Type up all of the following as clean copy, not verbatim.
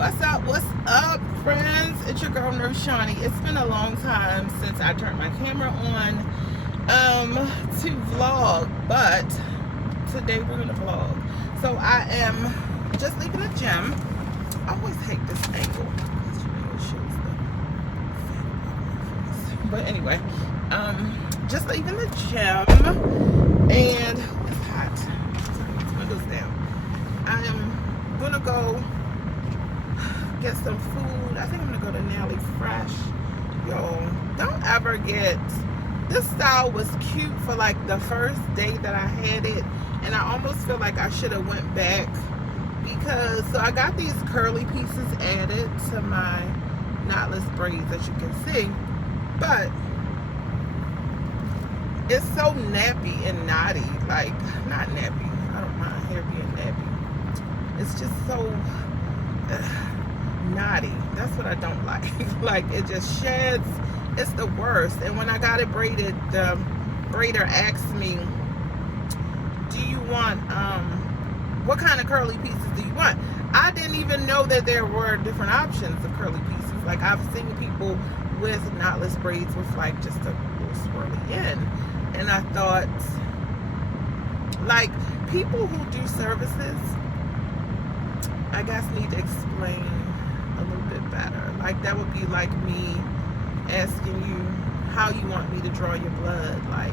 What's up, friends? It's your girl, Nurse Channie. It's been a long time since I turned my camera on to vlog, but today we're gonna vlog. So I am just leaving the gym. I always hate this angle because it shows the. But anyway, just leaving the gym, and it's hot. Turn these windows down. I am gonna go get some food. I think I'm gonna go to Nelly Fresh. Y'all, don't ever get this style. Was cute for like the first day that I had it, and I almost feel like I should have went back because so I got these curly pieces added to my knotless braids, as you can see, but it's so nappy and knotty. Like, not nappy, I don't mind hair being nappy, it's just so knotty. That's what I don't like. Like, it just sheds. It's the worst. And when I got it braided, the braider asked me, do you want what kind of curly pieces do you want? I didn't even know that there were different options of curly pieces. Like, I've seen people with knotless braids with like just a little swirly end, and I thought, like, people who do services, I guess, need to explain a little bit better. Like, that would be like me asking you how you want me to draw your blood. Like,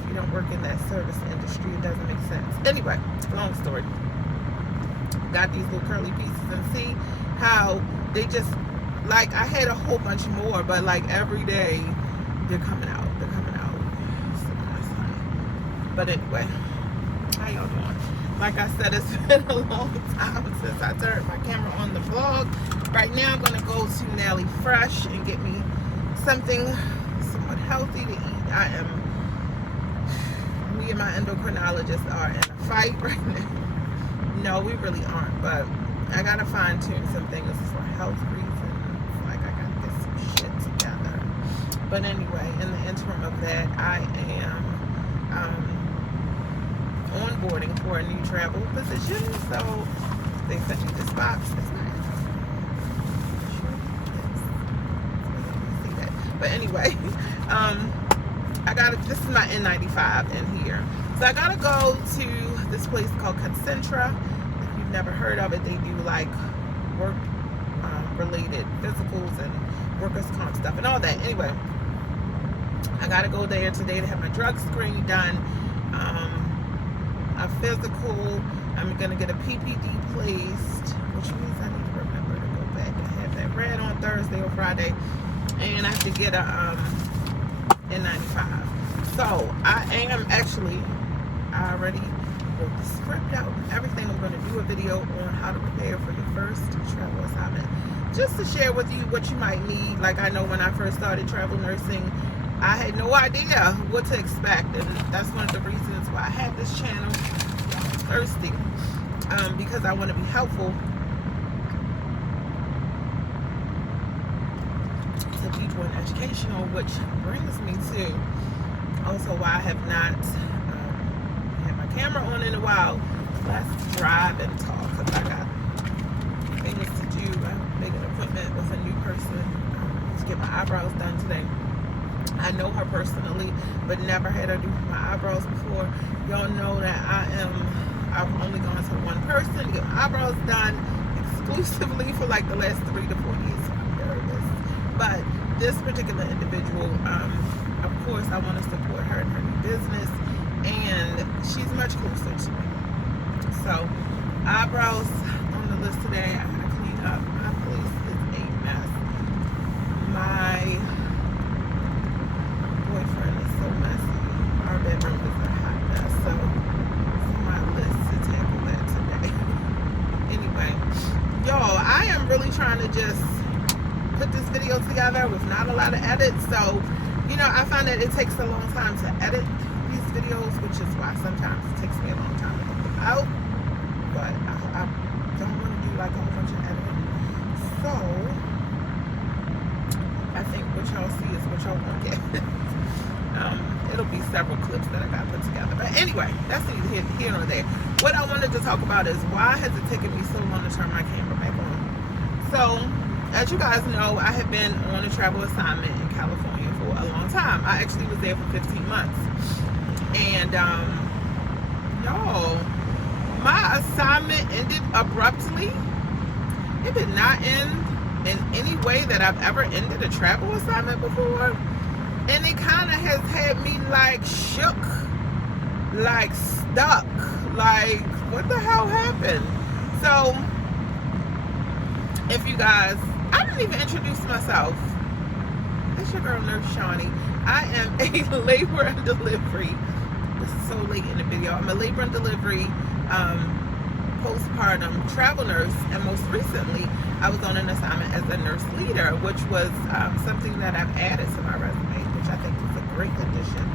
if you don't work in that service industry, it doesn't make sense. Anyway, long story. Got these little curly pieces, and see how they just, like, I had a whole bunch more, but like every day they're coming out. They're coming out. So that's funny. But anyway, how y'all doing? Like I said, it's been a long time since I turned my camera on the vlog. Right now, I'm going to go to Nelly Fresh and get me something somewhat healthy to eat. Me and my endocrinologist are in a fight right now. No, we really aren't, but I got to fine tune some things for health reasons. Like, I got to get some shit together. But anyway, in the interim of that, I am onboarding for a new travel position. So they sent me this box. It's nice. See that. But anyway, I got this is my N95 in here. So I gotta go to this place called Chandra. If you've never heard of it, they do like work related physicals and workers' comp stuff and all that. Anyway, I gotta go there today to have my drug screen done. A physical. I'm gonna get a PPD placed, which means I need to remember to go back and have that read on Thursday or Friday, and I have to get a N95. So I am actually, I already wrote the script out and everything. I'm going to do a video on how to prepare for your first travel assignment, just to share with you what you might need. Like, I know when I first started travel nursing, I had no idea what to expect, and that's one of the reasons why I had this channel. I'm thirsty, because I want to be helpful to people in educational, which brings me to also why I have not had my camera on in a while. Let's drive and talk, because I got things to do. I'm making an appointment with a new person to get my eyebrows done today. I know her personally, but never had her do my eyebrows before. Y'all know that I've only gone to one person to get my eyebrows done exclusively for like the last 3 to 4 years. So I'm nervous. But this particular individual, of course, I want to support her in her new business, and she's much closer to me. So, eyebrows on the list today. I gotta clean up. My place is a mess. My boyfriend is so messy. Our bedroom is a hot mess. So, it's on my list to tackle that today. Anyway, y'all, I am really trying to just put this video together with not a lot of edits. So, you know, I find that it takes a long time to edit these videos, which is why sometimes it takes me a long time to put them out. But I don't want to do like a whole bunch of editing. So, I think what y'all see is what y'all want to get. It'll be several clips that I got put together. But anyway, that's neither here nor there. What I wanted to talk about is why has it taken me so long to turn my camera back on? So, as you guys know, I have been on a travel assignment in California for a long time. I actually was there for 15 months. And, y'all, my assignment ended abruptly. It did not end in any way that I've ever ended a travel assignment before. And it kind of has had me like shook, like stuck, like what the hell happened? So, if you guys, I didn't even introduce myself. It's your girl Nurse Channie. I am a labor and delivery. This is so late in the video. I'm a labor and delivery postpartum travel nurse, and most recently I was on an assignment as a nurse leader, which was something that I've added to my resume, which I think is a great addition.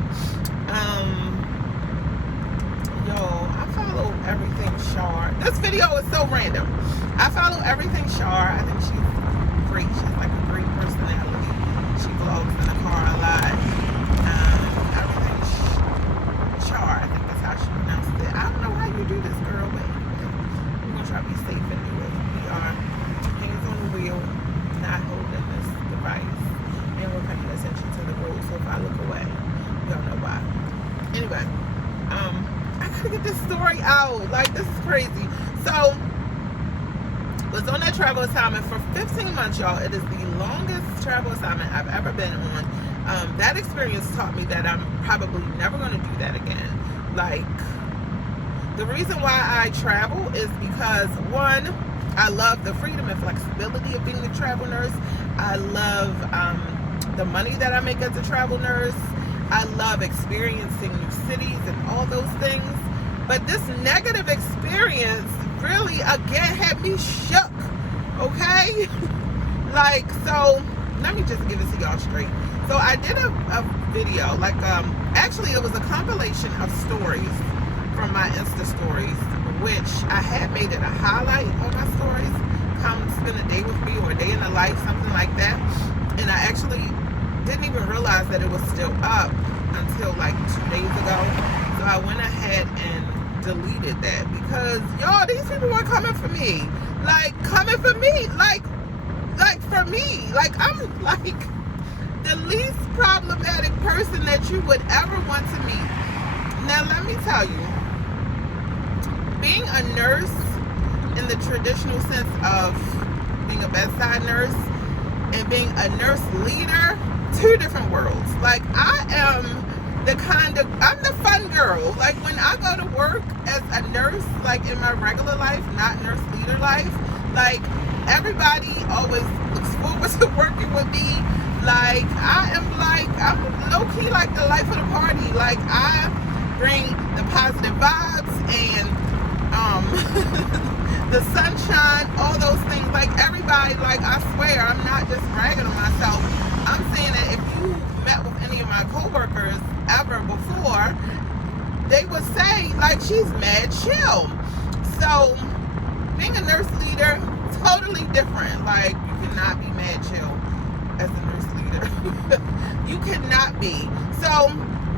I follow everything Char. This video is so random. I follow everything Char. I think she's great. She's like a great personality. She vlogs in the car a lot. Everything Char, I think that's how she pronounced it. I don't know how you do this, girl, but we're gonna try to be safe anyway. We are hands on the wheel, not holding this device, and we're paying attention to the road. So if I look away, you don't know why. Anyway, I gotta get this story out. Like, this is crazy. So, was on that travel assignment for 15 months, y'all. It is the longest travel assignment I've ever been on. That experience taught me that I'm probably never going to do that again. Like, the reason why I travel is because, one, I love the freedom and flexibility of being a travel nurse. I love the money that I make as a travel nurse. I love experiencing new cities and all those things. But this negative experience really, again, had me shook. Okay? Like, so, let me just give it to y'all straight. So, I did a video, like, actually, it was a compilation of stories from my Insta stories, which I had made it a highlight on my stories. Come spend a day with me, or a day in the life, something like that. And I actually didn't even realize that it was still up until like 2 days ago. So I went ahead and deleted that, because y'all, these people were coming for me. Like, coming for me. Like for me. Like, I'm like the least problematic person that you would ever want to meet. Now, let me tell you, being a nurse in the traditional sense of being a bedside nurse and being a nurse leader, two different worlds. Like, I am I'm the fun girl. Like, when I go to work as a nurse, like in my regular life, not nurse leader life, like, everybody always looks forward to working with me. Like, I'm low-key like the life of the party. Like, I bring the positive vibes and the sunshine, all those things. Like, everybody, like, I swear, I'm not just bragging on myself. I'm saying that if you met with any of my coworkers ever before, they would say, like, she's mad chill. So, being a nurse leader, totally different. Like, you cannot be mad chill as a nurse leader. You cannot be. So,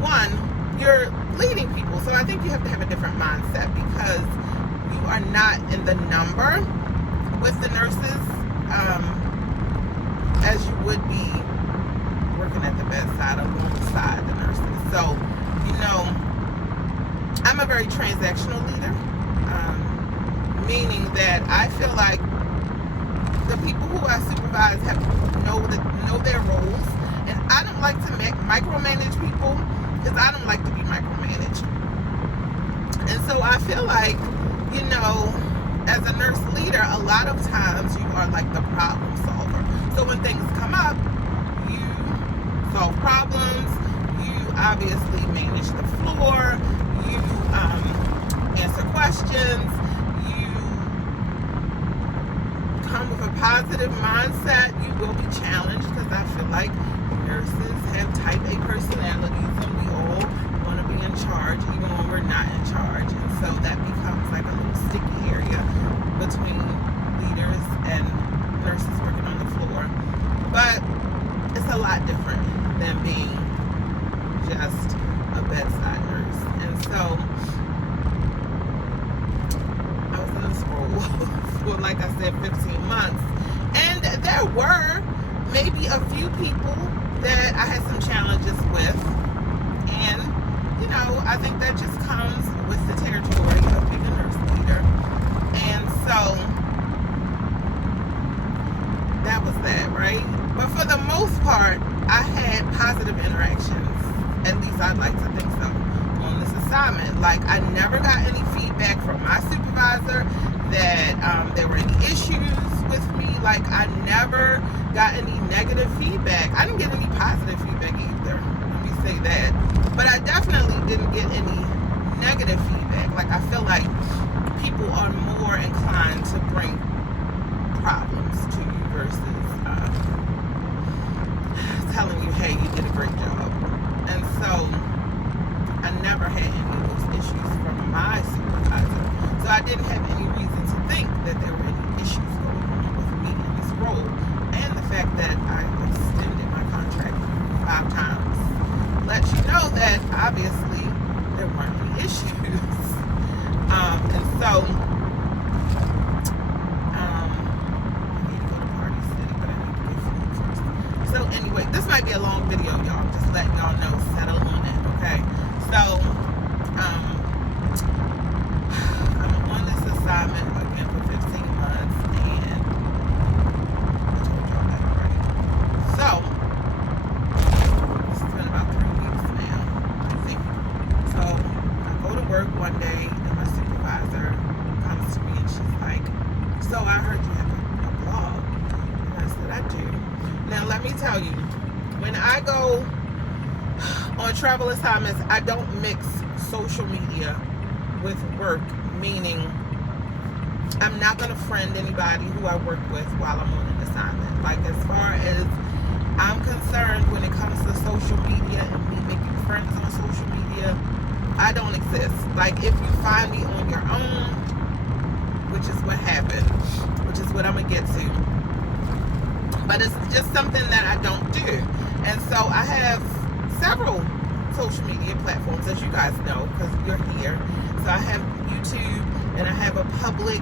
one, you're leading people. So I think you have to have a different mindset, because you are not in the number with the nurses as you would be working at the bedside alongside the nurses. So, I'm a very transactional leader, meaning that I feel like the people who I supervise know their roles, and I don't like to micromanage people, because I don't like to be micromanaged. And so I feel like, as a nurse leader, a lot of times you are like the problem solver. So when things come up, you solve problems, you obviously manage the floor, you answer questions, you come with a positive mindset. You will be challenged, because I feel like nurses have type A personalities, and we all want to be in charge, even when we're not in charge. And so that becomes like a little sticky area between leaders and nurses working on the floor. But it's a lot different than being just a bedside nurse. And so I was in this role for, like I said, 15 months. there were maybe a few people that I had some challenges with, and you know, I think that just comes with the territory of being a nurse leader. And so that was that, right? But for the most part, I had positive interactions. At least I'd like to think so on this assignment. Like, I never got any feedback from my supervisor that there were any issues with me. Like, I never got any negative feedback. I didn't get any positive feedback either. Let me say that. But I definitely didn't get any negative feedback. Like, I feel like people are more inclined to bring problems to you versus telling you, hey, you did a great job. And so I never had any of those issues from my supervisor. So I didn't have any reason to think that there were any issues going on with me in this role. And the fact that I extended my contract 5 times lets you know that obviously there weren't any issues. And so So anyway, this might be a long video, y'all. I'm just letting y'all know, settle on it, okay? So, I'm on this assignment again for 15 months, and I told y'all that already. So, it's been about 3 weeks now, I think. So, I go to work one day, and my supervisor comes to me, and she's like, so I heard you have a blog. And I said, I do. Now, let me tell you, when I go on travel assignments, I don't mix social media with work, meaning I'm not going to friend anybody who I work with while I'm on an assignment. Like, as far as I'm concerned, when it comes to social media and me making friends on social media, I don't exist. Like, if you find me on your own, which is what happened, which is what I'm going to get to. But it's just something that I don't do. And so I have several social media platforms, as you guys know, because you're here. So I have YouTube, and I have a public,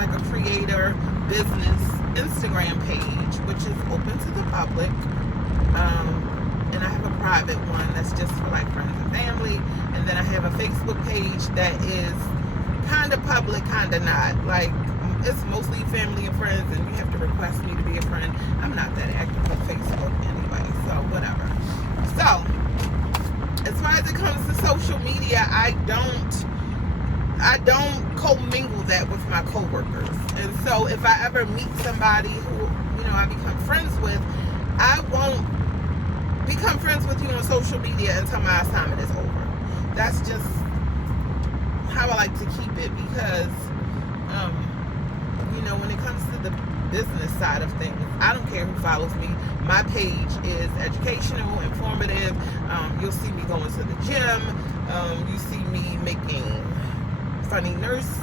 like a creator business Instagram page, which is open to the public. And I have a private one that's just for like friends and family. And then I have a Facebook page that is kind of public, kind of not. Like, it's mostly family and friends, and you have to request me to be a friend. I'm not that active on Facebook anyway, so whatever. So, as far as it comes to social media, I don't commingle that with my coworkers. And so, if I ever meet somebody who, you know, I become friends with, I won't become friends with you on social media until my assignment is over. That's just how I like to keep it, because you know, when it comes to the business side of things, I don't care who follows me. My page is educational, informative. You'll see me going to the gym. You see me making funny nurse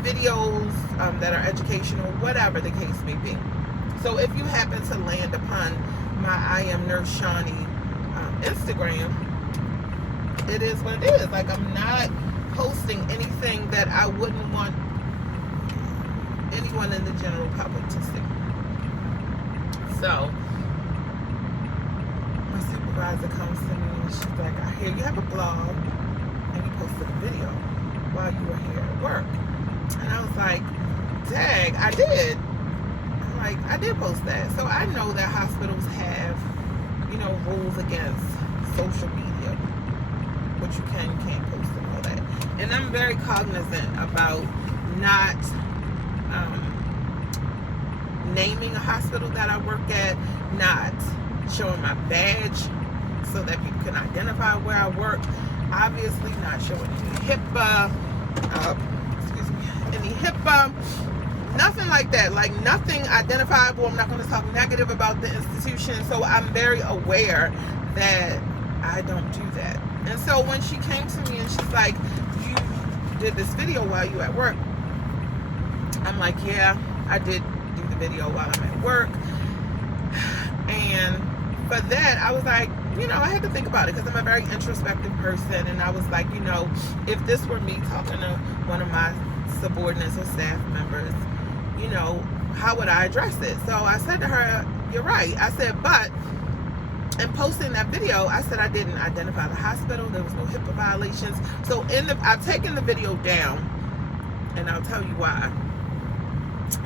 videos that are educational, whatever the case may be. So if you happen to land upon my I Am Nurse Channie Instagram, it is what it is. Like, I'm not posting anything that I wouldn't want anyone in the general public to see. So my supervisor comes to me and she's like, I hear you have a blog and you posted a video while you were here at work. And I was like, dang, I did. I'm like, I did post that. So I know that hospitals have, you know, rules against social media, what you can and can't post and all that. And I'm very cognizant about not naming a hospital that I work at, not showing my badge so that people can identify where I work, obviously not showing any HIPAA, nothing like that, like nothing identifiable. I'm not going to talk negative about the institution, so I'm very aware that I don't do that. And so when she came to me and she's like, you did this video while you at work, I'm like, yeah, I did do the video while I'm at work. And for that, I was like, you know, I had to think about it because I'm a very introspective person. And I was like, you know, if this were me talking to one of my subordinates or staff members, you know, how would I address it? So I said to her, you're right. I said, but in posting that video, I said I didn't identify the hospital. There was no HIPAA violations. So I've taken the video down, and I'll tell you why.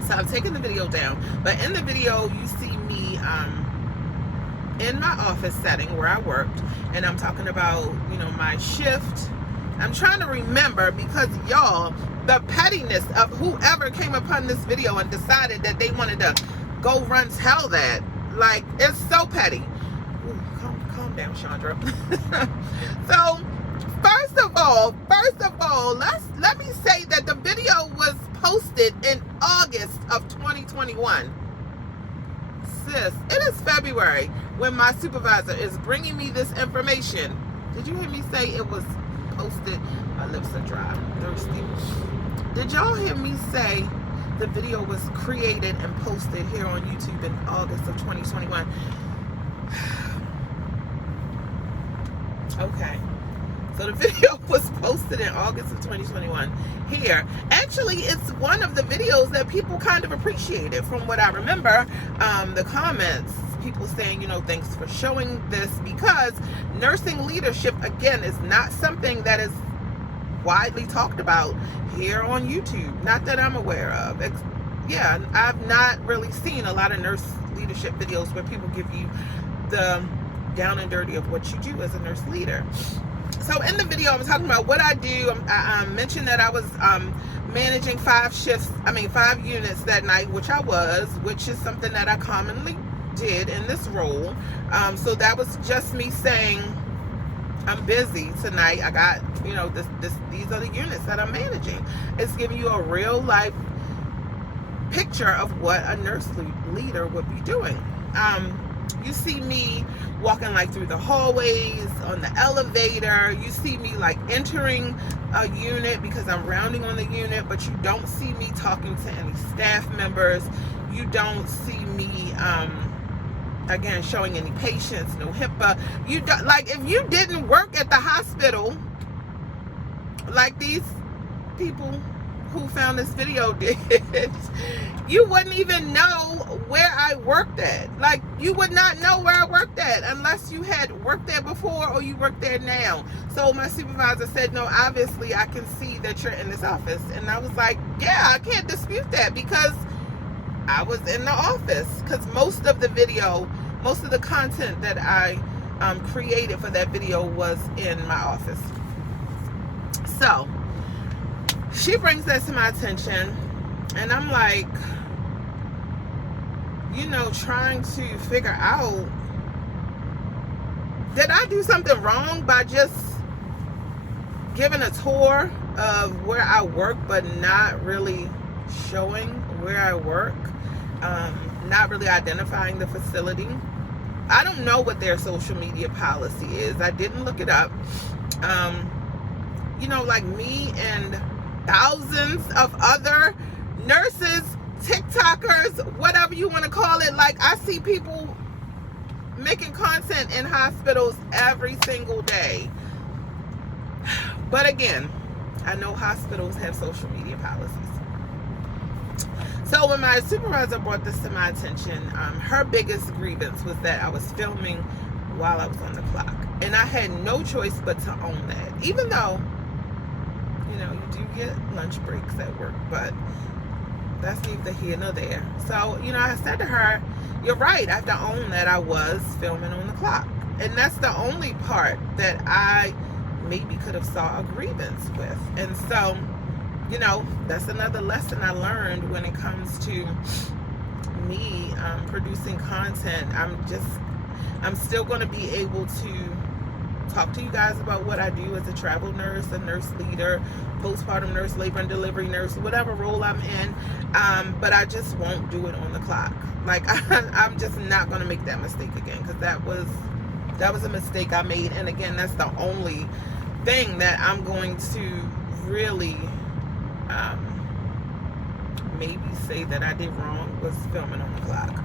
So I've taken the video down, but in the video you see me in my office setting where I worked, and I'm talking about, you know, my shift. I'm trying to remember, because y'all, the pettiness of whoever came upon this video and decided that they wanted to go run tell that, like, it's so petty. Ooh, calm down, Chandra. So first of all, let me say that the video was posted in August of 2021. Sis, it is February when my supervisor is bringing me this information. Did you hear me say it was posted? My lips are dry, I'm thirsty. Did y'all hear me say the video was created and posted here on YouTube in August of 2021? Okay. So the video was posted in August of 2021 here. Actually, it's one of the videos that people kind of appreciated, from what I remember. The comments, people saying, you know, thanks for showing this, because nursing leadership, again, is not something that is widely talked about here on YouTube. Not that I'm aware of. Yeah, I've not really seen a lot of nurse leadership videos where people give you the down and dirty of what you do as a nurse leader. So in the video, I'm talking about what I do. I mentioned that I was managing 5 units that night, which is something that I commonly did in this role. So that was just me saying, I'm busy tonight. I got, you know, these are the units that I'm managing. It's giving you a real life picture of what a nurse leader would be doing. You see me walking like through the hallways, on the elevator. You see me like entering a unit because I'm rounding on the unit, but you don't see me talking to any staff members. You don't see me, again, showing any patients, no HIPAA. You don't, like, if you didn't work at the hospital, like these people who found this video did, you wouldn't even know where I worked at. Like, you would not know where I worked at unless you had worked there before or you work there now. So my supervisor said, no, obviously I can see that you're in this office. And I was like, yeah, I can't dispute that, because I was in the office. Because most of the content that I created for that video was in my office. So she brings that to my attention, and I'm like, you know, trying to figure out, did I do something wrong by just giving a tour of where I work but not really showing where I work, not really identifying the facility? I don't know what their social media policy is. I didn't look it up. You know, like me and thousands of other nurses, TikTokers, whatever you want to call it, like, I see people making content in hospitals every single day. But again, I know hospitals have social media policies. So when my supervisor brought this to my attention, her biggest grievance was that I was filming while I was on the clock. And I had no choice but to own that. Even though, you know, you do get lunch breaks at work, but that's neither here nor there. So, you know, I said to her, you're right, I have to own that I was filming on the clock. And that's the only part that I maybe could have saw a grievance with. And so, you know, that's another lesson I learned when it comes to me producing content. I'm still going to be able to talk to you guys about what I do as a travel nurse, a nurse leader, postpartum nurse, labor and delivery nurse, whatever role I'm in, but I just won't do it on the clock. Like, I'm just not going to make that mistake again, because that was a mistake I made. And again, that's the only thing that I'm going to really maybe say that I did wrong, was filming on the clock.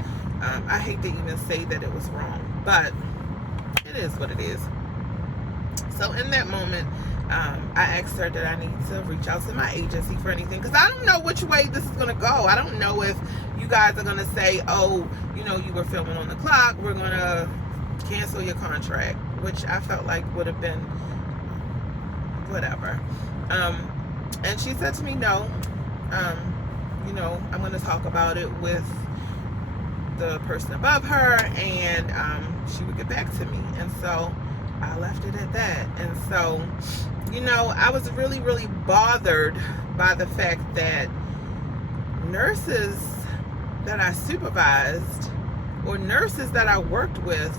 I hate to even say that it was wrong, but it is what it is. So in that moment, I asked her that I need to reach out to my agency for anything, because I don't know which way this is going to go. I don't know if you guys are going to say, oh, you know, you were filming on the clock, we're going to cancel your contract, which I felt like would have been whatever. And she said to me, no, you know, I'm going to talk about it with the person above her, and she would get back to me. And so I left it at that. And so, you know, I was really, really bothered by the fact that nurses that I supervised or nurses that I worked with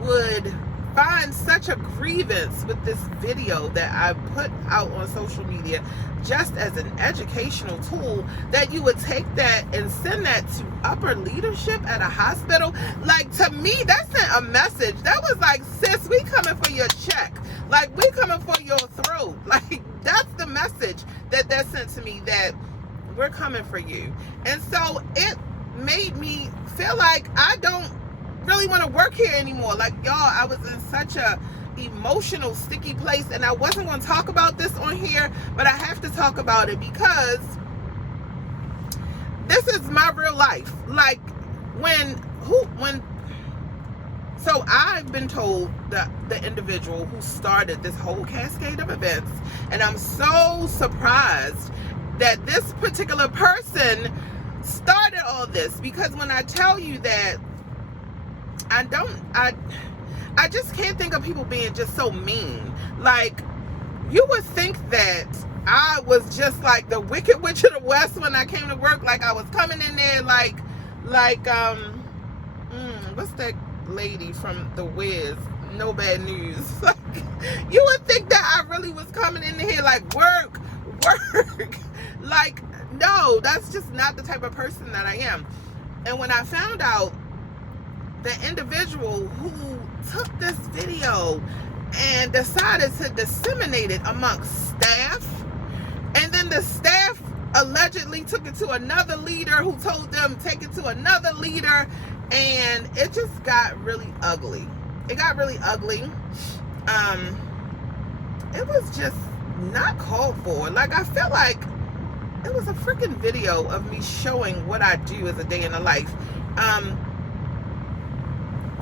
would find such a grievance with this video that I put out on social media just as an educational tool, that you would take that and send that to upper leadership at a hospital. Like, to me, that sent a message. That was like, sis, we coming for your check. Like, we coming for your throat. Like, that's the message that sent to me, that we're coming for you. And so it made me feel like I don't really want to work here anymore. Like, y'all, I was in such a emotional sticky place, and I wasn't going to talk about this on here, but I have to talk about it because this is my real life. Like, so I've been told that the individual who started this whole cascade of events, and I'm so surprised that this particular person started all this, because when I tell you that I just can't think of people being just so mean. Like, you would think that I was just like the Wicked Witch of the West when I came to work. Like, I was coming in there like what's that lady from The Wiz? No Bad News. Like, you would think that I really was coming in here like work. Like, no, that's just not the type of person that I am. And when I found out the individual who took this video and decided to disseminate it amongst staff, and then the staff allegedly took it to another leader who told them take it to another leader, and it just got really ugly. It got really ugly. It was just not called for. Like, I felt like it was a freaking video of me showing what I do as a day in the life.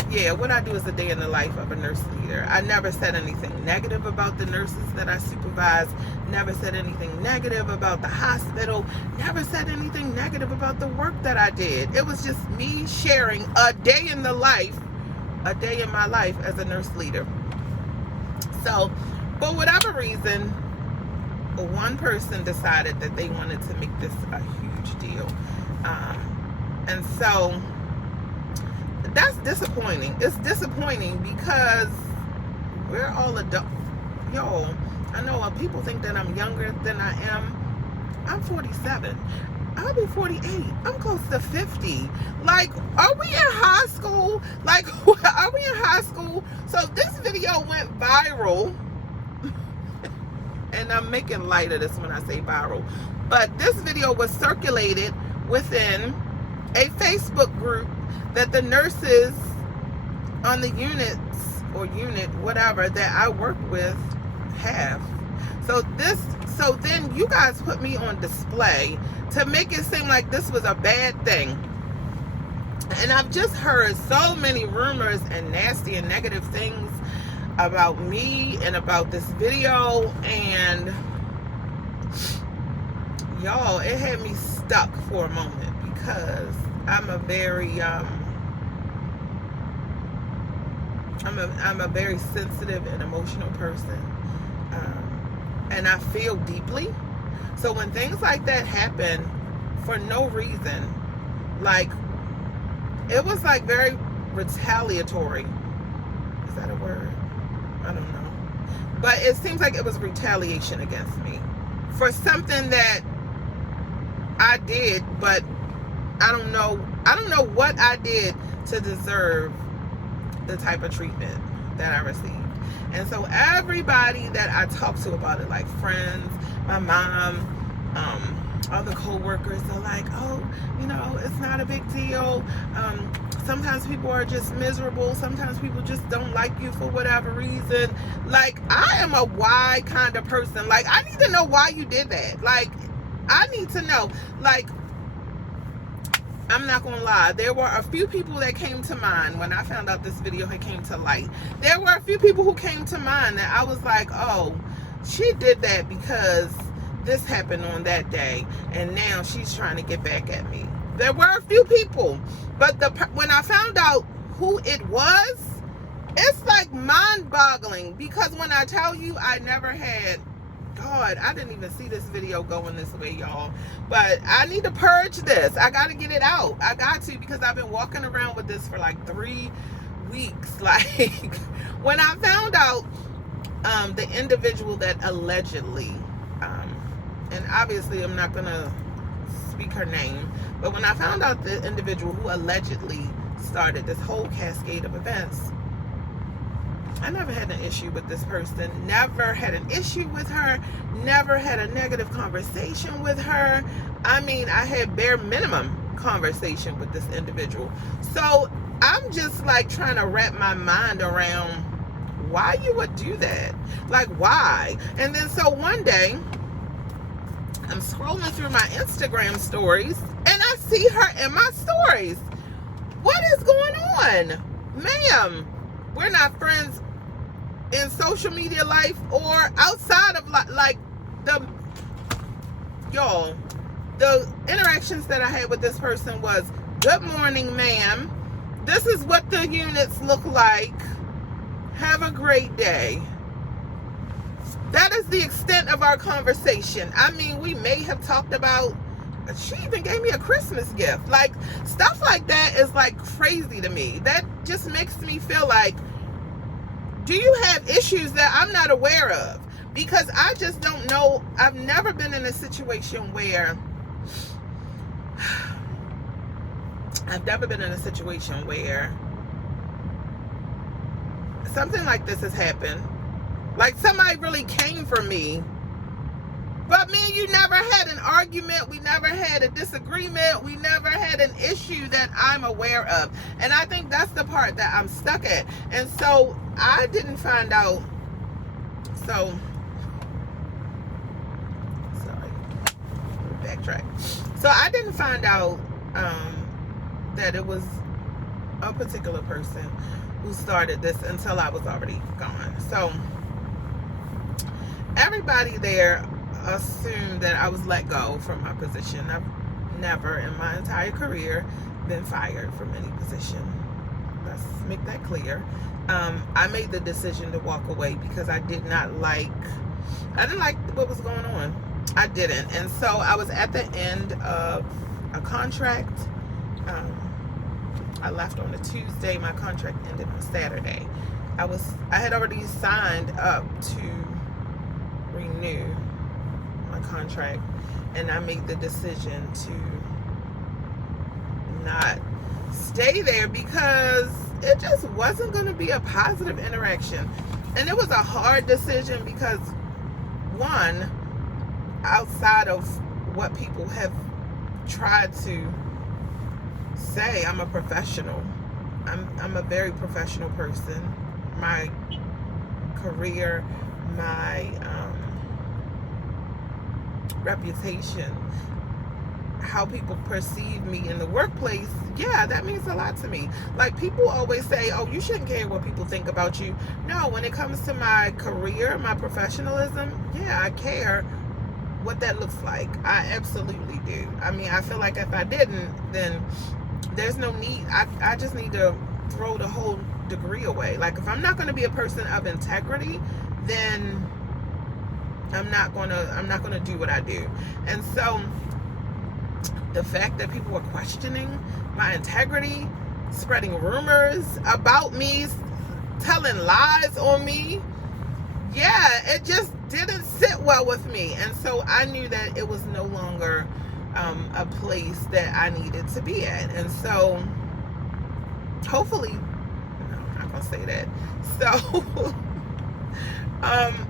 Yeah, what I do is a day in the life of a nurse leader. I never said anything negative about the nurses that I supervised, never said anything negative about the hospital, never said anything negative about the work that I did. It was just me sharing a day in the life, a day in my life as a nurse leader. So, for whatever reason, one person decided that they wanted to make this a huge deal. And so, that's disappointing. It's disappointing because we're all adults. Yo, I know people think that I'm younger than I am. I'm 47. I'll be 48. I'm close to 50. Like, are we in high school? Like, are we in high school? So this video went viral. And I'm making light of this when I say viral. But this video was circulated within a Facebook group that the nurses on the unit, whatever, that I work with have. So then you guys put me on display to make it seem like this was a bad thing. And I've just heard so many rumors and nasty and negative things about me and about this video, and y'all, it had me stuck for a moment, because I'm a very I'm a very sensitive and emotional person, and I feel deeply. So when things like that happen for no reason, like, it was like very retaliatory. Is that a word? I don't know. But it seems like it was retaliation against me for something that I did, but I don't know what I did to deserve the type of treatment that I received. And so everybody that I talked to about it, like friends, my mom, other co-workers are like, oh, you know, it's not a big deal. Sometimes people are just miserable. Sometimes people just don't like you for whatever reason. Like, I am a why kind of person. Like, I need to know why you did that. Like, I need to know. Like, I'm not gonna lie, there were a few people that came to mind when I found out this video had came to light. There were a few people who came to mind that I was like, oh, she did that because this happened on that day, and now she's trying to get back at me. There were a few people, but when I found out who it was, it's like mind-boggling, because when I tell you, I never had, God, I didn't even see this video going this way, y'all. But I need to purge this. I got to get it out. I got to, because I've been walking around with this for like 3 weeks. Like, when I found out the individual that allegedly, and obviously I'm not going to speak her name, but when I found out the individual who allegedly started this whole cascade of events, I never had an issue with this person, never had an issue with her, never had a negative conversation with her. I mean, I had bare minimum conversation with this individual. So I'm just like trying to wrap my mind around why you would do that. Like, why? And then so one day, I'm scrolling through my Instagram stories and I see her in my stories. What is going on? Ma'am, we're not friends in social media life or outside of like y'all, the interactions that I had with this person was, good morning, ma'am. This is what the units look like. Have a great day. That is the extent of our conversation. I mean, we may have talked about, she even gave me a Christmas gift. Like, stuff like that is like crazy to me. That just makes me feel like, do you have issues that I'm not aware of? Because I just don't know. I've never been in a situation where something like this has happened. Like, somebody really came for me, but me and you never had an argument. We never had a disagreement. We never had an issue that I'm aware of. And I think that's the part that I'm stuck at. And so I didn't find out. So, sorry, backtrack. So I didn't find out that it was a particular person who started this until I was already gone. So everybody there assumed that I was let go from my position. I've never in my entire career been fired from any position. Let's make that clear. I made the decision to walk away because I didn't like what was going on. I didn't. And so I was at the end of a contract. I left on a Tuesday. My contract ended on Saturday. I had already signed up to renew my contract, and I made the decision to not stay there because it just wasn't going to be a positive interaction. And it was a hard decision because, one, outside of what people have tried to say, I'm a professional. I'm a very professional person. My career, my reputation, how people perceive me in the workplace, yeah, that means a lot to me. Like, people always say, oh, you shouldn't care what people think about you. No, when it comes to my career, my professionalism, yeah, I care what that looks like. I absolutely do. I mean, I feel like if I didn't, then there's no need. I just need to throw the whole degree away. Like, if I'm not going to be a person of integrity, then I'm not gonna do what I do. And so the fact that people were questioning my integrity, spreading rumors about me, telling lies on me, yeah, it just didn't sit well with me. And so I knew that it was no longer a place that I needed to be at. And so hopefully, no, I'm not gonna say that. So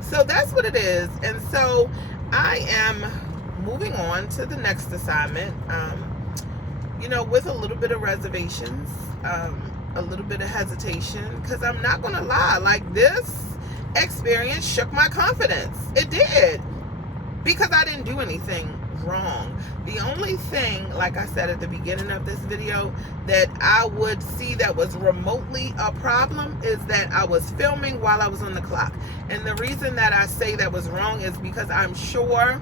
so that's what it is. And so I am moving on to the next assignment, you know, with a little bit of reservations, a little bit of hesitation, because I'm not going to lie, like, this experience shook my confidence. It did, because I didn't do anything wrong. The only thing, like I said at the beginning of this video, that I would see that was remotely a problem is that I was filming while I was on the clock. And the reason that I say that was wrong is because I'm sure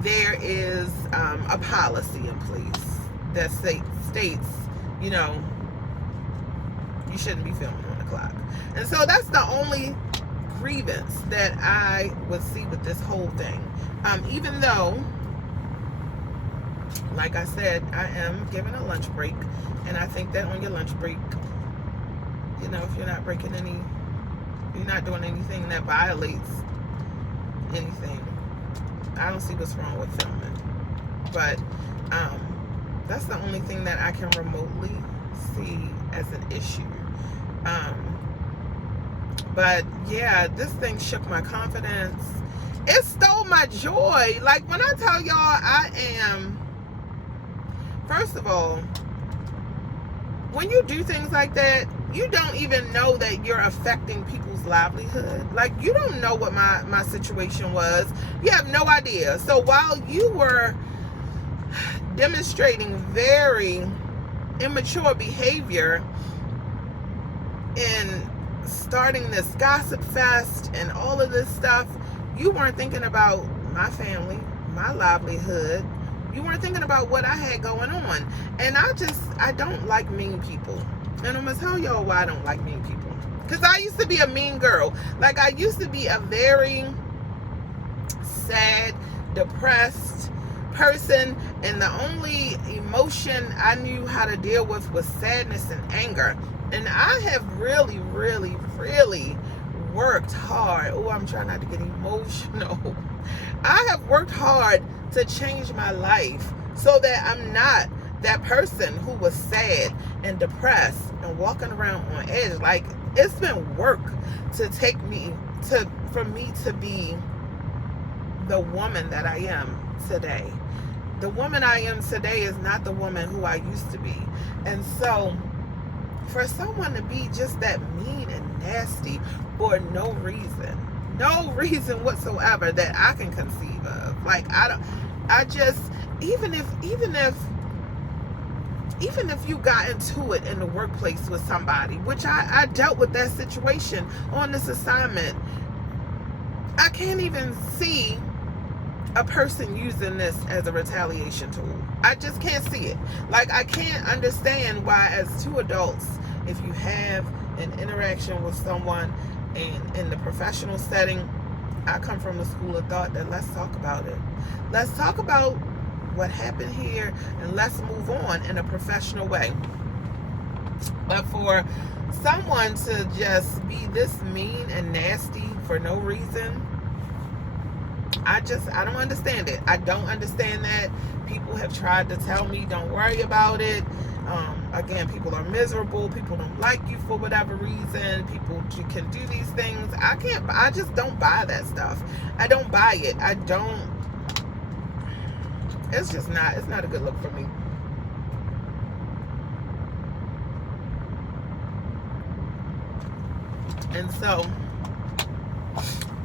there is a policy in place that states, you know, you shouldn't be filming on the clock. And so that's the only grievance that I would see with this whole thing. Even though, like I said, I am given a lunch break, and I think that on your lunch break, you know, if you're not you're not doing anything that violates anything, I don't see what's wrong with filming. But that's the only thing that I can remotely see as an issue. But yeah, this thing shook my confidence. It stole my joy. Like, when I tell y'all, I am, first of all, when you do things like that, you don't even know that you're affecting people's livelihood. Like, you don't know what my situation was. You have no idea. So while you were demonstrating very immature behavior in starting this gossip fest and all of this stuff, you weren't thinking about my family, my livelihood. You weren't thinking about what I had going on. And I don't like mean people. And I'm going to tell y'all why I don't like mean people. Because I used to be a mean girl. Like, I used to be a very sad, depressed person. And the only emotion I knew how to deal with was sadness and anger. And I have really, really, really worked hard. Oh, I'm trying not to get emotional. I have worked hard to change my life so that I'm not that person who was sad and depressed and walking around on edge. Like, it's been work to take me for me to be the woman that I am today. The woman I am today is not the woman who I used to be. And so for someone to be just that mean and nasty for no reason whatsoever that I can conceive of. Like, even if you got into it in the workplace with somebody, which I dealt with that situation on this assignment, I can't even see a person using this as a retaliation tool. I just can't see it. Like, I can't understand why, as two adults, if you have an interaction with someone and in the professional setting, I come from the school of thought that let's talk about it. Let's talk about what happened here and let's move on in a professional way. But for someone to just be this mean and nasty for no reason, I don't understand it. I don't understand that. People have tried to tell me, don't worry about it. Again, people are miserable. People don't like you for whatever reason. People can do these things. I just don't buy that stuff. I don't buy it. It's not a good look for me. And so,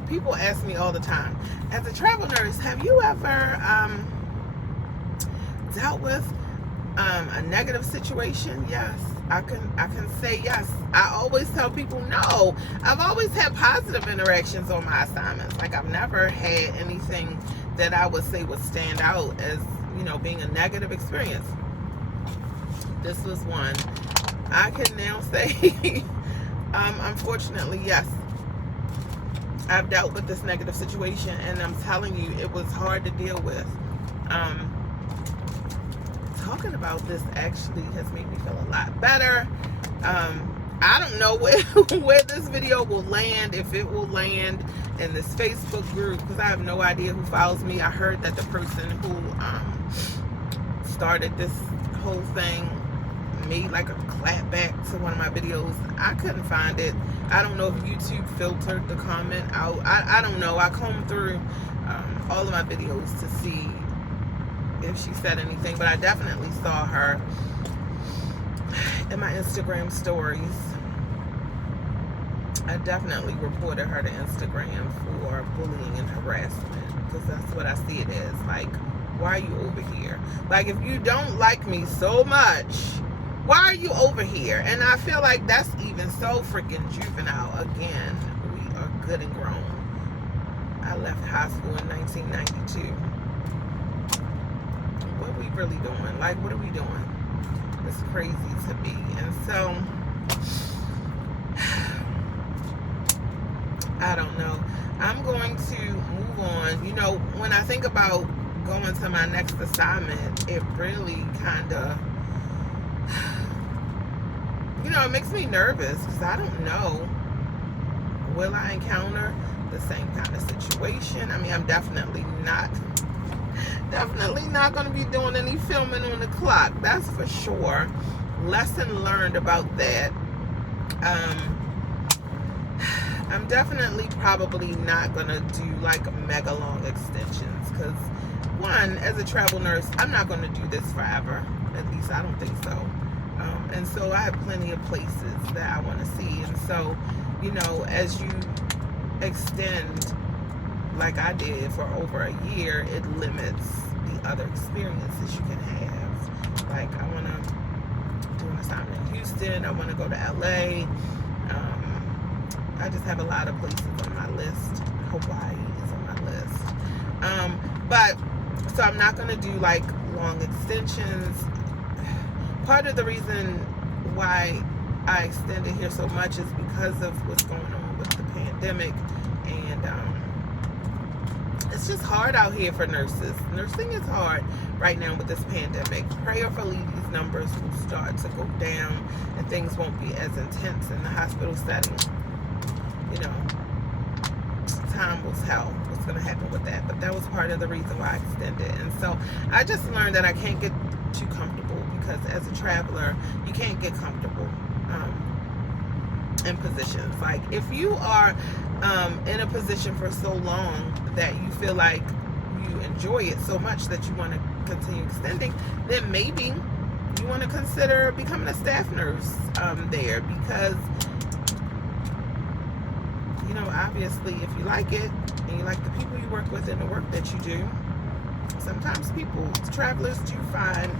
people ask me all the time, as a travel nurse, have you ever dealt with a negative situation? Yes, I can say yes. I always tell people no. I've always had positive interactions on my assignments. Like, I've never had anything that I would say would stand out as, you know, being a negative experience. This was one. I can now say, unfortunately, yes, I've dealt with this negative situation, and I'm telling you, it was hard to deal with. Talking about this actually has made me feel a lot better. I don't know where this video will land, if it will land in this Facebook group, because I have no idea who follows me. I heard that the person who started this whole thing made like a clap back to one of my videos. I couldn't find it. I don't know if YouTube filtered the comment out. I don't know. I combed through all of my videos to see if she said anything, but I definitely saw her in my Instagram stories. I definitely reported her to Instagram for bullying and harassment, because that's what I see it as. Like, why are you over here? Like, if you don't like me so much, why are you over here? And I feel like that's even so freaking juvenile. Again, we are good and grown. I left high school in 1992. What are we really doing? Like, what are we doing? It's crazy to me. And so, I don't know. I'm going to move on. You know, when I think about going to my next assignment, it really kind of, you know, it makes me nervous, because I don't know, will I encounter the same kind of situation? I mean, I'm definitely not going to be doing any filming on the clock, that's for sure. Lesson learned about that. I'm definitely probably not going to do like mega long extensions, because one, as a travel nurse, I'm not going to do this forever. At least I don't think so. And so I have plenty of places that I want to see. And so, you know, as you extend, like I did, for over a year, it limits the other experiences you can have. Like, I want to do an assignment in Houston. I want to go to LA. I just have a lot of places on my list. Hawaii is on my list. But, so I'm not going to do like long extensions. Part of the reason why I extended here so much is because of what's going on with the pandemic. And it's just hard out here for nurses. Nursing is hard right now with this pandemic. Prayerfully, these numbers will start to go down and things won't be as intense in the hospital setting. You know, time will tell what's going to happen with that. But that was part of the reason why I extended. And so I just learned that I can't get too comfortable, because as a traveler, you can't get comfortable in positions. Like, if you are in a position for so long that you feel like you enjoy it so much that you want to continue extending, then maybe you want to consider becoming a staff nurse there, because, you know, obviously, if you like it and you like the people you work with and the work that you do, sometimes travelers do find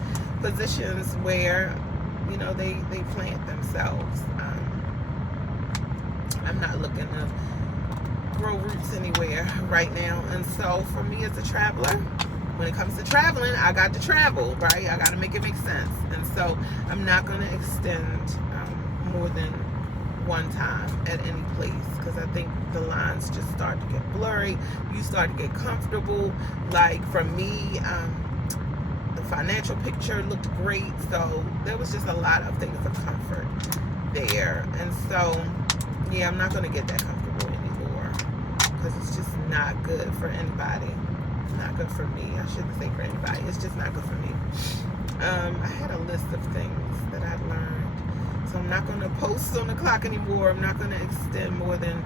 positions where, you know, they plant themselves. I'm not looking to grow roots anywhere right now. And so for me as a traveler, when it comes to traveling, I got to travel, right? I got to make it make sense. And so I'm not going to extend more than one time at any place, because I think the lines just start to get blurry. You start to get comfortable. Like, for me, the financial picture looked great, so there was just a lot of things of comfort there. And so, yeah, I'm not going to get that comfortable anymore, because it's just not good for anybody. Not good for me. I shouldn't say for anybody. It's just not good for me. I had a list of things that I'd learned. So I'm not going to post on the clock anymore. I'm not going to extend more than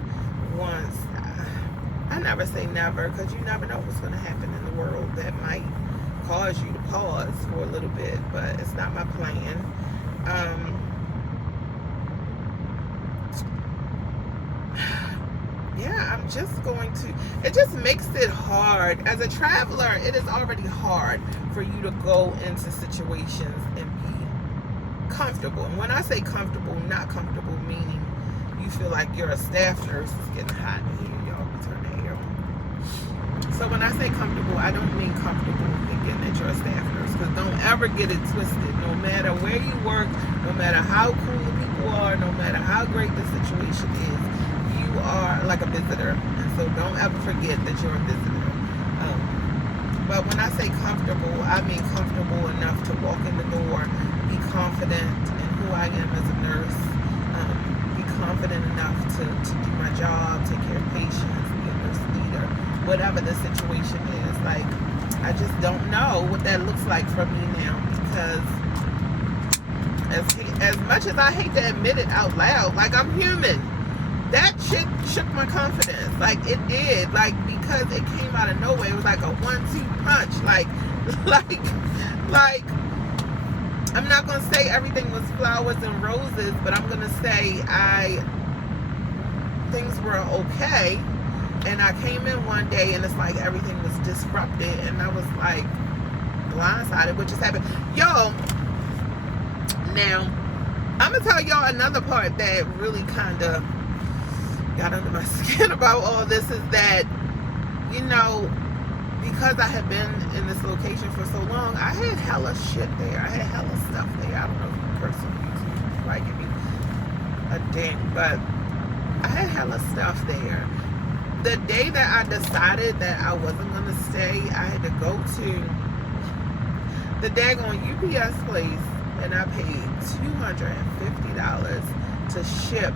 once. I never say never, because you never know what's going to happen in the world that might cause you to pause for a little bit, but it's not my plan. Yeah, I'm just going to, it just makes it hard. As a traveler, it is already hard for you to go into situations and be comfortable. And when I say comfortable, not comfortable meaning you feel like you're a staff nurse. It's getting hot in here, y'all. Turn the air on. So when I say comfortable, I don't mean comfortable thinking that you're a staff nurse, because don't ever get it twisted. No matter where you work, no matter how cool the people are, no matter how great the situation is, you are like a visitor. And so don't ever forget that you're a visitor. But when I say comfortable, I mean comfortable enough to walk in the door, be confident in who I am as a nurse, be confident enough to do my job, take care of patients, be a nurse leader, whatever the situation is. Like, I just don't know what that looks like for me now, because as much as I hate to admit it out loud, like, I'm human. That shit shook my confidence. Like, it did. Like, because it came out of nowhere. It was like a 1-2 punch. Like, like, I'm not gonna say everything was flowers and roses, but I'm gonna say things were okay. And I came in one day and it's like everything was disrupted, and I was like blindsided, what just happened. Y'all, now I'm gonna tell y'all another part that really kind of got under my skin about all this is that, you know, because I had been in this location for so long, I had hella shit there. I had hella stuff there. I don't know if you personally YouTube might give me a ding, but I had hella stuff there. The day that I decided that I wasn't going to stay, I had to go to the daggone UPS place, and I paid $250 to ship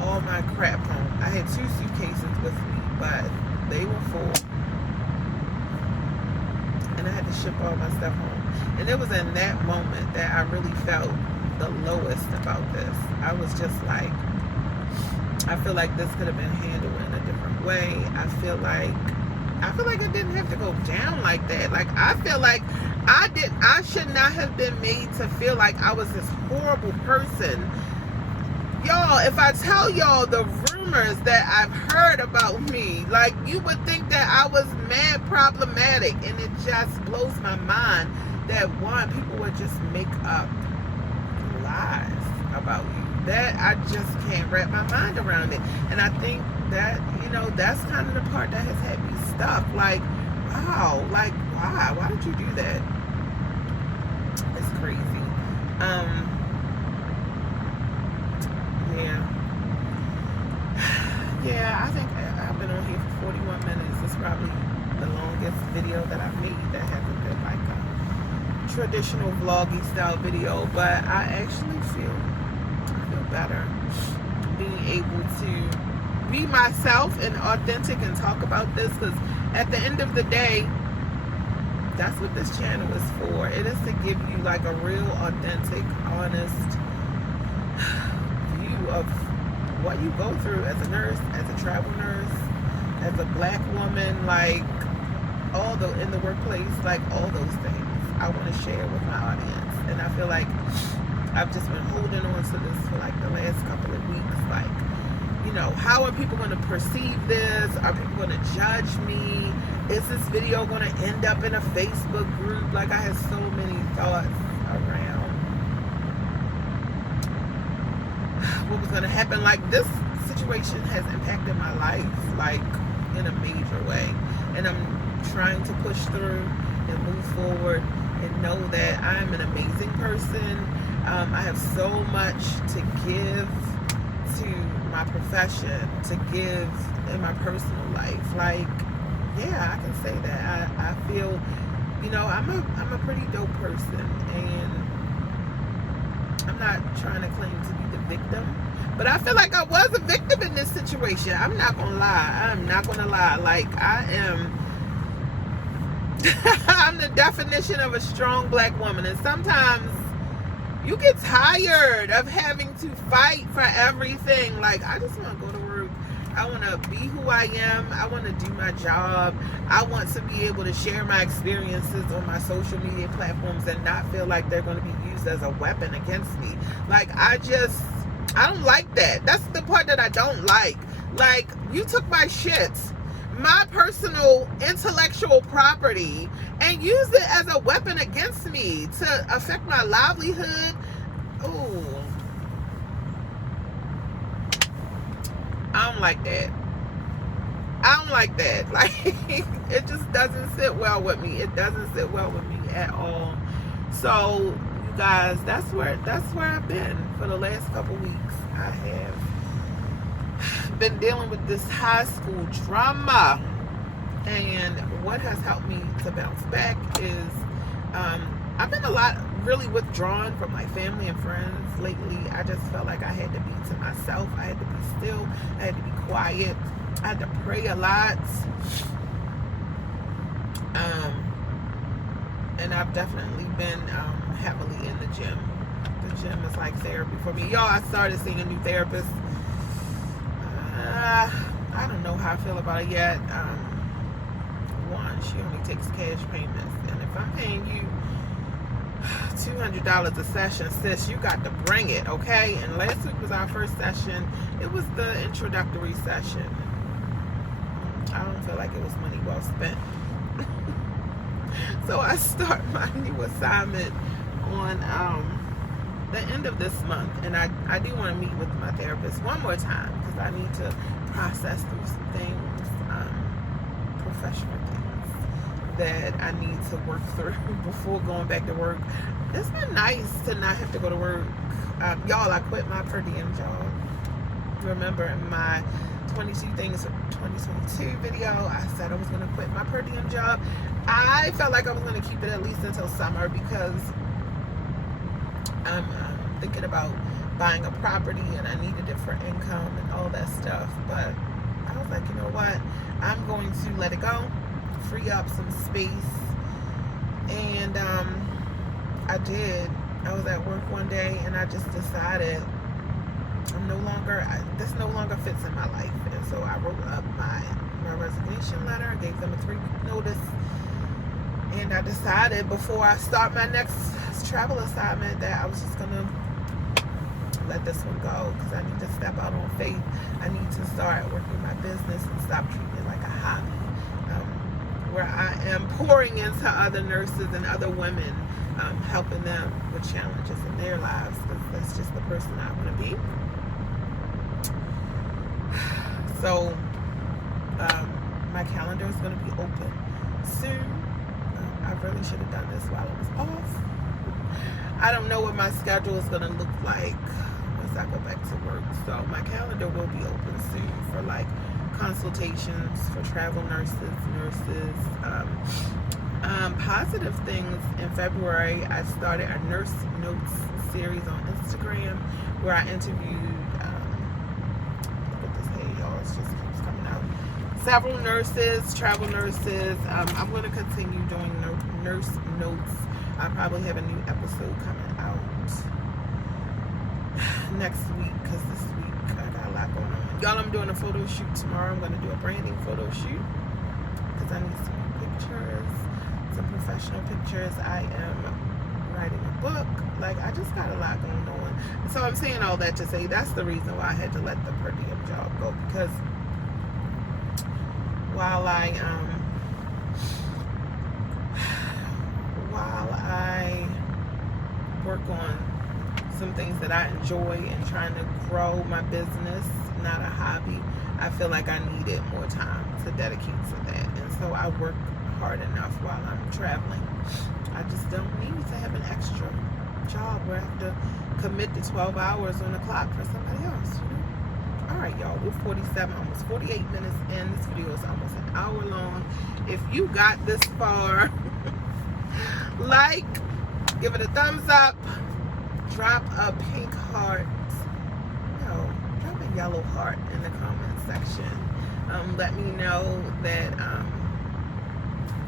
all my crap home. I had 2 suitcases with me, but they were full. And I had to ship all my stuff home. And it was in that moment that I really felt the lowest about this. I was just like, I feel like this could have been handled in a different way. I feel like it didn't have to go down like that. Like, I feel like I should not have been made to feel like I was this horrible person. Y'all, if I tell y'all the rumors that I've heard about me, like, you would think that I was mad problematic, and it just blows my mind that people would just make up lies about you. That I just can't wrap my mind around it. And I think that, you know, that's kind of the part that has had me stuck. Like, wow, like, why? Why did you do that? It's crazy. Yeah, I think I've been on here for 41 minutes. It's probably the longest video that I've made that hasn't been like a traditional vloggy style video, but I actually feel better being able to be myself and authentic and talk about this, because at the end of the day, that's what this channel is for. It is to give you like a real, authentic, honest view of what you go through as a nurse, as a travel nurse, as a black woman, like in the workplace, like all those things I want to share with my audience. And I feel like I've just been holding on to this for like the last couple of weeks. Like, you know, how are people going to perceive this? Are people going to judge me? Is this video going to end up in a Facebook group? Like, I had so many thoughts around what was going to happen. Like, this situation has impacted my life, like, in a major way. And I'm trying to push through and move forward and know that I'm an amazing person. I have so much to give to my profession, to give in my personal life. Like, yeah, I can say that. I feel, you know, I'm a pretty dope person, and I'm not trying to claim to be the victim, but I feel like I was a victim in this situation. I'm not gonna lie. Like, I am I'm the definition of a strong black woman, and sometimes you get tired of having to fight for everything. Like, I just want to go to work. I want to be who I am. I want to do my job. I want to be able to share my experiences on my social media platforms and not feel like they're going to be used as a weapon against me. Like, I don't like that. That's the part that I don't like. Like, you took my shits, my personal intellectual property, and used it as a weapon against me to affect my livelihood. Ooh, I don't like that. Like, it just doesn't sit well with me. It doesn't sit well with me at all. So, you guys, that's where I've been for the last couple weeks. I have been dealing with this high school drama, and what has helped me to bounce back is I've been really withdrawn from my family and friends lately. I just felt like I had to be to myself. I had to be still. I had to be quiet. I had to pray a lot. And I've definitely been heavily in the gym. The gym is like therapy for me. Y'all, I started seeing a new therapist. I don't know how I feel about it yet. One, she only takes cash payments, and if If I'm paying you $200 a session, sis, you got to bring it, okay? And last week was our first session. It was the introductory session. I don't feel like it was money well spent. So I start my new assignment on the end of this month, and I do want to meet with my therapist one more time because I need to process through some things, professional things that I need to work through before going back to work. It's been nice to not have to go to work. Y'all, I quit my per diem job. Remember in my 22 things for 2022 video, I said I was going to quit my per diem job. I felt like I was going to keep it at least until summer because I'm thinking about buying a property and I needed it for income and all that stuff. But I was like, you know what? I'm going to let it go, free up some space. And I did. I was at work one day and I just decided this no longer fits in my life. And so I wrote up my resignation letter. I gave them a 3-week notice. And I decided before I start my next travel assignment that I was just going to let this one go because I need to step out on faith. I need to start working my business and stop treating it like a hobby, where I am pouring into other nurses and other women, helping them with challenges in their lives because that's just the person I want to be. So my calendar is going to be open soon. I really should have done this while I was off. I don't know what my schedule is going to look like once I go back to work. So my calendar will be open soon for like consultations for travel nurses. Positive things in February, I started a Nurse Notes series on Instagram where I interviewed, look at this hair, y'all, it just keeps coming out. Several nurses, travel nurses. I'm going to continue doing Nurse Notes. I probably have a new episode coming out next week because this week I got a lot going on. Y'all, I'm doing a photo shoot tomorrow. I'm going to do a branding photo shoot because I need some pictures, some professional pictures. I am writing a book. Like, I just got a lot going on. So I'm saying all that to say that's the reason why I had to let the per diem job go, because while I work on some things that I enjoy and trying to grow my business, not a hobby, I feel like I needed more time to dedicate to that. And so I work hard enough while I'm traveling. I just don't need to have an extra job where I have to commit to 12 hours on the clock for somebody else, you know? All right, y'all, we're 47, almost 48 minutes in. This video is almost an hour long. If you got this far, like, give it a thumbs up, drop a pink heart, no, drop a yellow heart in the comment section. Let me know that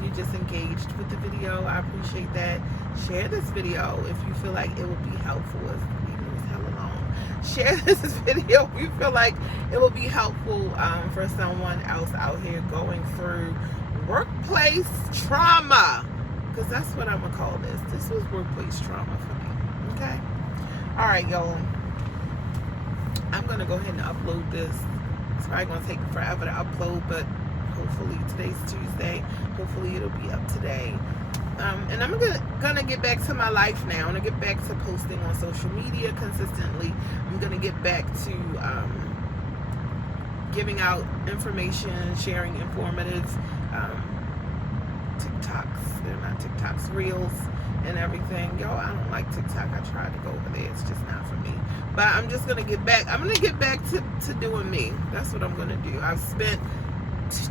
you just engaged with the video. I appreciate that. Share this video if you feel like it would be helpful. It was hella long. Share this video if you feel like it will be helpful for someone else out here going through workplace trauma, because that's what I'm gonna call this. This was workplace trauma for me. Okay. All right, y'all, I'm gonna go ahead and upload this. It's probably gonna take forever to upload, but hopefully today's Tuesday. Hopefully it'll be up today. And I'm gonna get back to my life now. I'm gonna get back to posting on social media consistently. I'm gonna get back to giving out information, sharing informative TikToks. They're not TikToks, Reels and everything. Yo, I don't like TikTok. I tried to go over there. It's just not for me. But I'm just gonna get back. I'm gonna get back to doing me. That's what I'm gonna do. I've spent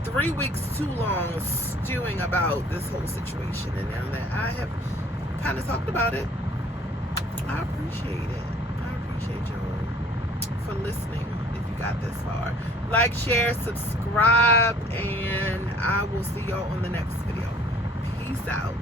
3 weeks too long stewing about this whole situation, and now that I have kind of talked about it, I appreciate it. I appreciate y'all for listening. If you got this far, like, share, subscribe, and I will see y'all on the next video. Peace out.